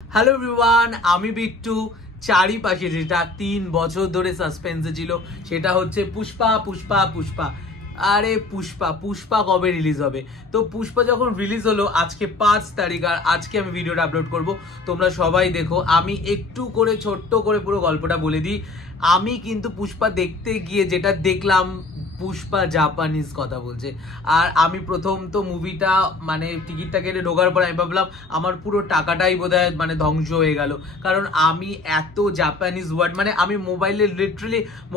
Hello everyone, আমি বিট্টু। চারিপাশে যেটা 3 বছর ধরে সাসপেন্সে ছিল সেটা হচ্ছে পুষ্পা পুষ্পা পুষ্পা। আরে পুষ্পা পুষ্পা কবে রিলিজ হবে? তো পুষ্পা যখন রিলিজ হলো আজকে 5 তারিখ, আর আজকে আমি ভিডিওটা আপলোড করব। তোমরা সবাই দেখো। আমি একটু করে ছোট্ট করে পুরো গল্পটা বলে দিই। আমি কিন্তু পুষ্পা দেখতে গিয়ে যেটা দেখলাম, পুষ্পা জাপানিজ কথা বলছে। আর আমি প্রথম তো মুভিটা মানে টিকিটটা কেটে ঢোকার পর আমি ভাবলাম আমার পুরো টাকাটাই বোধহয় মানে ধ্বংস হয়ে গেল। কারণ আমি এত জাপানিজ ওয়ার্ড মানে আমি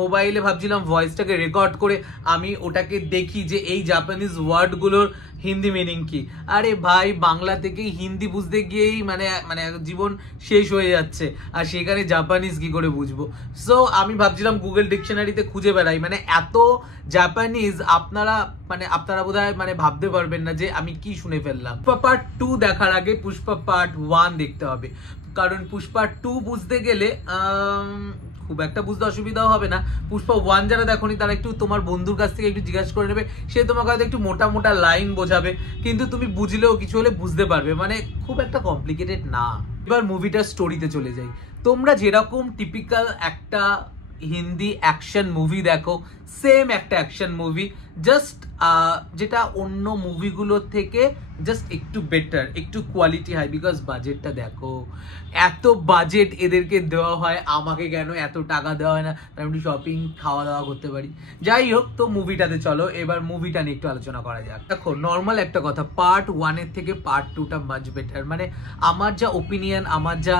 মোবাইলে ভাবছিলাম ভয়েসটাকে রেকর্ড করে আমি ওটাকে দেখি যে এই জাপানিজ ওয়ার্ডগুলোর হিন্দি মিনিং কি। আরে ভাই, বাংলা থেকেই হিন্দি বুঝতে গিয়েই মানে মানে জীবন শেষ হয়ে যাচ্ছে, আর সেখানে জাপানিজ কি করে বুঝবো? সো আমি ভাবছিলাম গুগল ডিকশনারিতে খুঁজে বেড়াই, মানে এত জাপানিজ আপনারা বোধহয় মানে ভাবতে পারবেন না যে আমি কি শুনে ফেললাম। পুষ্পা পার্ট 2 দেখার আগে পুষ্পা পার্ট 1 দেখতে হবে, কারণ পুষ্পা 2 বুঝতে গেলে খুব একটা বুঝতে অসুবিধাও হবে না। পুষ্পা 1 যারা দেখোনি তারা একটু তোমার বন্ধুর কাছ থেকে একটু জিজ্ঞাসা করে নেবে, সে তোমাকে হয়তো একটু মোটা মোটা লাইন বোঝাবে, কিন্তু তুমি বুঝলেও কিছু হলে বুঝতে পারবে, মানে খুব একটা কমপ্লিকেটেড না। এবার মুভিটার স্টোরিতে চলে যাই। তোমরা যেরকম টিপিক্যাল একটা হিন্দি অ্যাকশন মুভি দেখো, সেম একটা অ্যাকশন মুভি, জাস্ট যেটা অন্য মুভিগুলোর থেকে জাস্ট একটু বেটার, একটু কোয়ালিটি হাই। বিকজ বাজেটটা দেখো, এত বাজেট এদেরকে দেওয়া হয়, আমাকে কেন এত টাকা দেওয়া হয় না? আমি একটু শপিং খাওয়া দাওয়া করতে পারি। যাই হোক, তো মুভিটাতে চলো এবার মুভিটা নিয়ে একটু আলোচনা করা যাক। দেখো, নর্মাল একটা কথা, পার্ট 1 থেকে পার্ট 2টা মাচ বেটার। মানে আমার যা ওপিনিয়ন, আমার যা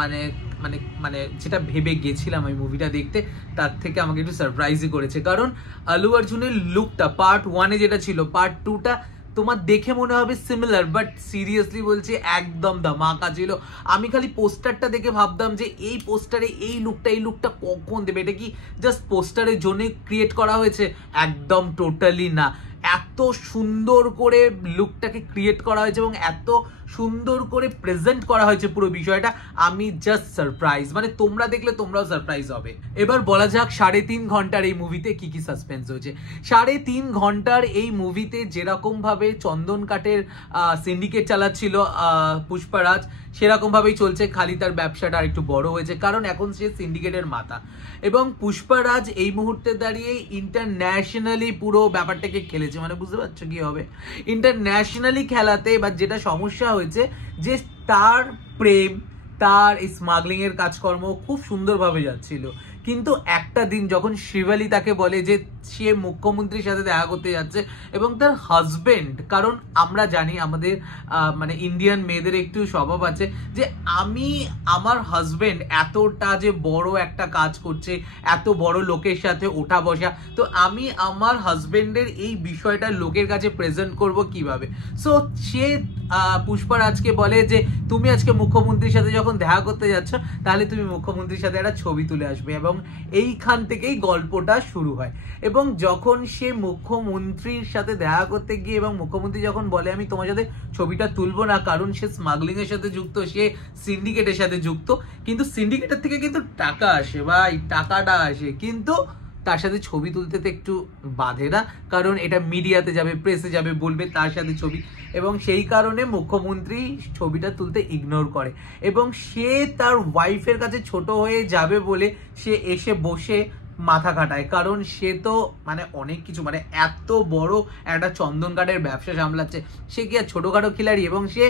মানে মানে মানে যেটা ভেবে গেছিলাম আমি মুভিটা দেখতে, তার থেকে আমাকে একটু সারপ্রাইজই করেছে। কারণ আলু অর্জুনের লুকটা পার্ট 1 যেটা ছিল, পার্ট 2টা তোমার দেখে মনে হবে সিমিলার, বাট সিরিয়াসলি বলছি একদম ধামাকা ছিল। আমি খালি পোস্টারটা দেখে ভাবতাম যে এই পোস্টারে এই লুকটা কখন দেবে, এটা কি জাস্ট পোস্টারের জন্য ক্রিয়েট করা হয়েছে? একদম টোটালি না। এত সুন্দর করে লুকটাকে ক্রিয়েট করা হয়েছে এবং এত সুন্দর করে প্রেজেন্ট করা হয়েছে পুরো বিষয়টা, আমি জাস্ট সারপ্রাইজ। মানে তোমরা দেখলে তোমরাও সারপ্রাইজ হবে। এবার বলা যাক 3.5 ঘন্টার এই মুভিতে কি কি সাসপেন্স হয়েছে। 3.5 ঘন্টার এই মুভিতে যেরকম ভাবে চন্দন কাঠের সিন্ডিকেট চালাচ্ছিল পুষ্পারাজ, সেরকম ভাবেই চলছে, খালি তার ব্যবসাটা আর একটু বড় হয়েছে, কারণ এখন সে সিন্ডিকেটের মাথা। এবং পুষ্পারাজ এই মুহূর্তে দাঁড়িয়ে ইন্টারন্যাশনালি পুরো ব্যাপারটাকে খেলেছে। মানে বুঝতে পারছো কি হবে? ইন্টারন্যাশনালি খেলাতে এবার যেটা সমস্যা হয়েছে যে তার প্রেম, তার স্মাগলিং এর কাজকর্ম খুব সুন্দরভাবে যাচ্ছিল, কিন্তু একটা দিন যখন শিবালি তাকে বলে যে সে মুখ্যমন্ত্রীর সাথে দেখা করতে যাচ্ছে এবং তার হাজবেন্ড, কারণ আমরা জানি আমাদের মানে ইন্ডিয়ান মেয়েদের একটু স্বভাব আছে যে আমি আমার হাজবেন্ড এতটা যে বড় একটা কাজ করছে, এত বড় লোকের সাথে ওঠা বসা, তো আমি আমার হাজবেন্ডের এই বিষয়টা লোকের কাছে প্রেজেন্ট করব কিভাবে? সো সে পুষ্পারাজকে বলে যে তুমি আজকে মুখ্যমন্ত্রীর সাথে যখন দেখা করতে যাচ্ছ, তাহলে তুমি মুখ্যমন্ত্রীর সাথে একটা ছবি তুলে আসবে। এবং এইখান থেকেই গল্পটা শুরু হয়। এবং যখন সে মুখ্যমন্ত্রীর সাথে দেখা করতে গিয়ে এবং মুখ্যমন্ত্রী যখন বলে আমি তোমার সাথে ছবিটা তুলবো না, কারণ সে স্মাগলিং এর সাথে যুক্ত, সে সিন্ডিকেটের সাথে যুক্ত, কিন্তু সিন্ডিকেটের থেকে কিন্তু টাকা আসে ভাই, টাকাটা আসে, কিন্তু তার সাথে ছবি তুলতে তো একটু বাধে না, কারণ এটা মিডিয়াতে যাবে, প্রেসে যাবে, বলবে তার সাথে ছবি, এবং সেই কারণে মুখ্যমন্ত্রী ছবিটা তুলতে ইগনোর করে। এবং সে তার ওয়াইফের কাছে ছোট হয়ে যাবে বলে সে এসে বসে মাথা খাটায়, কারণ সে তো মানে অনেক কিছু, মানে এত বড় একটা চন্দন কাঠের ব্যবসা সামলাচ্ছে, সে কি আর ছোটখাটো খিলাড়ি? এবং সে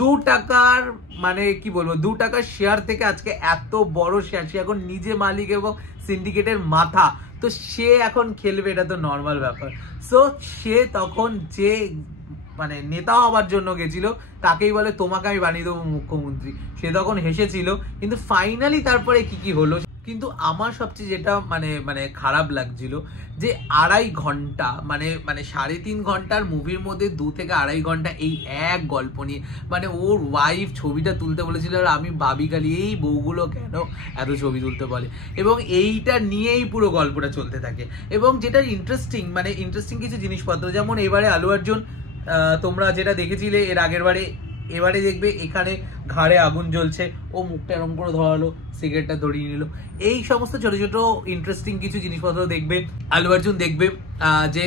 2 টাকার মানে কি বলবো 2 টাকার শেয়ার থেকে আজকে এত বড় শেয়ার, সে এখন নিজে মালিক এবং সিন্ডিকেটের মাথা, তো সে এখন খেলবে, এটা তো নর্মাল ব্যাপার। সো সে তখন যে মানে নেতা হওয়ার জন্য গেছিল, তাকেই বলে তোমাকে আমি বানিয়ে দেবো মুখ্যমন্ত্রী। সে তখন হেসেছিল, কিন্তু ফাইনালি তারপরে কি হলো। কিন্তু আমার সবচেয়ে যেটা মানে মানে খারাপ লাগছিল যে 2.5 ঘন্টা মানে মানে 3.5 ঘন্টার মুভির মধ্যে 2 থেকে 2.5 ঘন্টা এই এক গল্প নিয়ে, মানে ওর ওয়াইফ ছবিটা তুলতে বলেছিল, আর আমি ভাবি খালি এই বউগুলো কেন এত ছবি তুলতে বলে, এবং এইটা নিয়েই পুরো গল্পটা চলতে থাকে। এবং যেটা ইন্টারেস্টিং, মানে ইন্টারেস্টিং কিছু জিনিসপত্র, যেমন এবারে আলু অর্জুন, তোমরা যেটা দেখেছিলে এর আগের বারে, এবারে দেখবে এখানে ঘাড়ে আগুন জ্বলছে, ও মুখটা এরকম করে ধরালো, সিগারেটটা ধরিয়ে নিল। এই সমস্ত ছোট ছোট ইন্টারেস্টিং কিছু জিনিসপত্র দেখবে। আলু অর্জুন দেখবে যে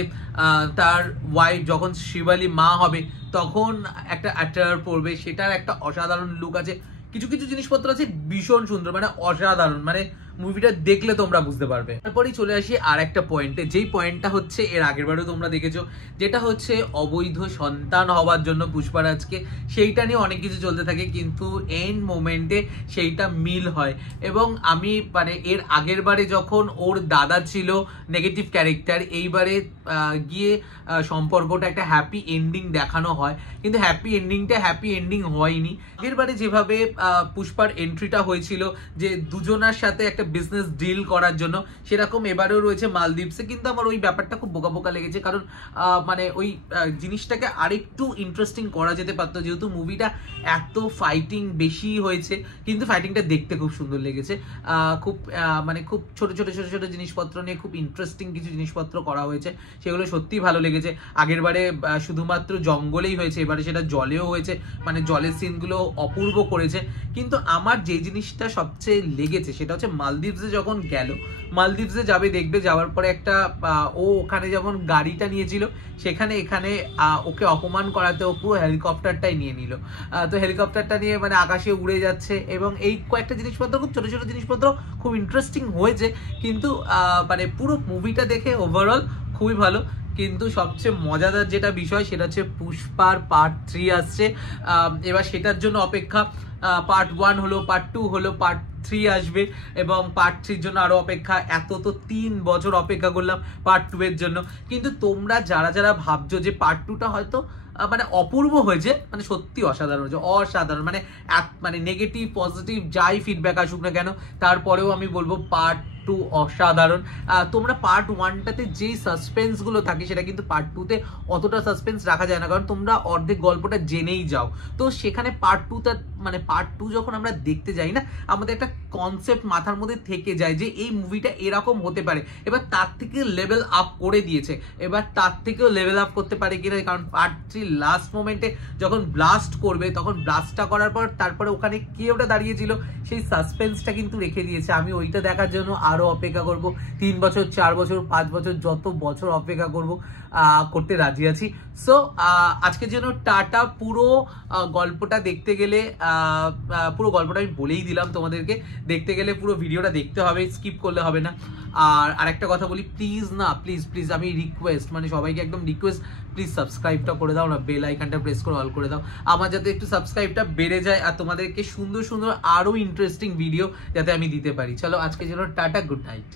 তার ওয়াইফ যখন শিবালি মা হবে তখন একটা অ্যাটায়ার পরবে, সেটার একটা অসাধারণ লুক আছে। কিছু কিছু জিনিসপত্র আছে ভীষণ সুন্দর, মানে অসাধারণ, মানে মুভিটা দেখলে তোমরা বুঝতে পারবে। তারপরেই চলে আসি আর একটা পয়েন্টে, যেই পয়েন্টটা হচ্ছে এর আগের বারেও তোমরা দেখেছো, যেটা হচ্ছে অবৈধ সন্তান হওয়ার জন্য পুষ্পারাজকে, সেইটা নিয়ে অনেক কিছু চলতে থাকে, কিন্তু এন্ড মোমেন্টে সেইটা মিল হয়। এবং আমি মানে এর আগের বারে যখন ওর দাদা ছিল নেগেটিভ ক্যারেক্টার, এইবারে গিয়ে সম্পর্কটা একটা হ্যাপি এন্ডিং দেখানো হয়, কিন্তু হ্যাপি এন্ডিংটা হ্যাপি এন্ডিং হয়নি। আগের বারে যেভাবে পুষ্পার এন্ট্রিটা হয়েছিল যে দুজনার সাথে একটা বিজনেস ডিল করার জন্য, সেরকম এবারেও রয়েছে মালদ্বীপসে, কিন্তু আমার ওই ব্যাপারটা খুব বোকা বোকা লেগেছে, কারণ মানে ওই জিনিসটাকে আরেকটু ইন্টারেস্টিং করা যেতে পারতো, যেহেতু মুভিটা এত ফাইটিং বেশি হয়েছে, কিন্তু ফাইটিংটা দেখতে খুব সুন্দর লেগেছে। খুব মানে খুব ছোট ছোট ছোট ছোট জিনিসপত্র নিয়ে খুব ইন্টারেস্টিং কিছু জিনিসপত্র করা হয়েছে, সেগুলো সত্যিই ভালো লেগেছে। আগের বারে শুধুমাত্র জঙ্গলেই হয়েছে, এবারে সেটা জলেও হয়েছে, মানে জলের সিনগুলো অপূর্ব করেছে। কিন্তু আমার যে জিনিসটা সবচেয়ে লেগেছে সেটা হচ্ছে মালদ্বীপসে যখন গেল, মালদ্বীপসে যাবে, দেখবে যাওয়ার পরে একটা ও ওখানে যখন গাড়িটা নিয়েছিল, সেখানে এখানে ওকে অপমান করাতে ও পুরো হেলিকপ্টারটাই নিয়ে নিল। তো হেলিকপ্টারটা নিয়ে মানে আকাশে উড়ে যাচ্ছে, এবং এই কয়েকটা জিনিসপত্র খুব ছোট ছোট জিনিসপত্র খুব ইন্টারেস্টিং হয়েছে, কিন্তু মানে পুরো মুভিটা দেখে ওভারঅল খুবই ভালো। কিন্তু সবচেয়ে মজাদার যেটা বিষয় সেটা হচ্ছে পুষ্পার পার্ট 3 আসছে, এবার সেটার জন্য অপেক্ষা। পার্ট 1 হলো, পার্ট 2 হলো, পার্ট 3 আসবে, এবং পার্ট 3 জন্য আরো অপেক্ষা। এত তো 3 বছর অপেক্ষা করলাম পার্ট 2 এর জন্য, কিন্তু তোমরা যারা যারা ভাবছো যে পার্ট 2টা হয়তো মানে অপূর্ব হয়েছে, মানে সত্যি অসাধারণ হয়েছে, অসাধারণ, মানে মানে নেগেটিভ পজিটিভ যাই ফিডব্যাক আসুক না কেন, তারপরেও আমি বলবো পার্ট 2 অসাধারণ। তোমরা পার্ট 1টাতে যেই সাসপেন্স গুলো থাকে সেটা কিন্তু পার্ট 2তে অতটা সাসপেন্স রাখা যায় না, কারণ তোমরা অর্ধেক গল্পটা জেনেই যাও। তো সেখানে পার্ট 2টা মানে পার্ট 2 যখন আমরা দেখতে যাই না, আমাদের একটা কনসেপ্ট মাথার মধ্যে থেকে যায় যে এই মুভিটা এরকম হতে পারে। এবার তার থেকে লেভেল আপ করে দিয়েছে, এবার তার থেকেও লেভেল আপ করতে পারে কিনা, কারণ পার্ট 3 লাস্ট মোমেন্টে যখন ব্লাস্ট করবে, তখন ব্লাস্টটা করার পর তারপরে ওখানে কে ওটা দাঁড়িয়েছিল, সেই সাসপেন্সটা কিন্তু রেখে দিয়েছে। আমি ওইটা দেখার জন্য আরো অপেক্ষা করব, 3 বছর 4 বছর 5 বছর যত বছর অপেক্ষা করব, করতে রাজি আছি। সো আজকের জন্য টাটা। পুরো গল্পটা দেখতে গেলে পুরো গল্পটা আমি বলেই দিলাম তোমাদেরকে, দেখতে গেলে পুরো ভিডিওটা দেখতে হবে, স্কিপ করলে হবে না। আর আরেকটা কথা বলি, প্লিজ না, প্লিজ প্লিজ আমি রিকোয়েস্ট, মানে সবাইকে একদম রিকোয়েস্ট, প্লিজ সাবস্ক্রাইবটা করে দাও না, বেল আইকনটা প্রেস করে অল করে দাও, আমার যাতে একটু সাবস্ক্রাইবটা বেড়ে যায়, আর তোমাদেরকে সুন্দর সুন্দর আরো ইন্টারেস্টিং ভিডিও যাতে আমি দিতে পারি। চলো আজকের জন্য টাটা, গুড নাইট।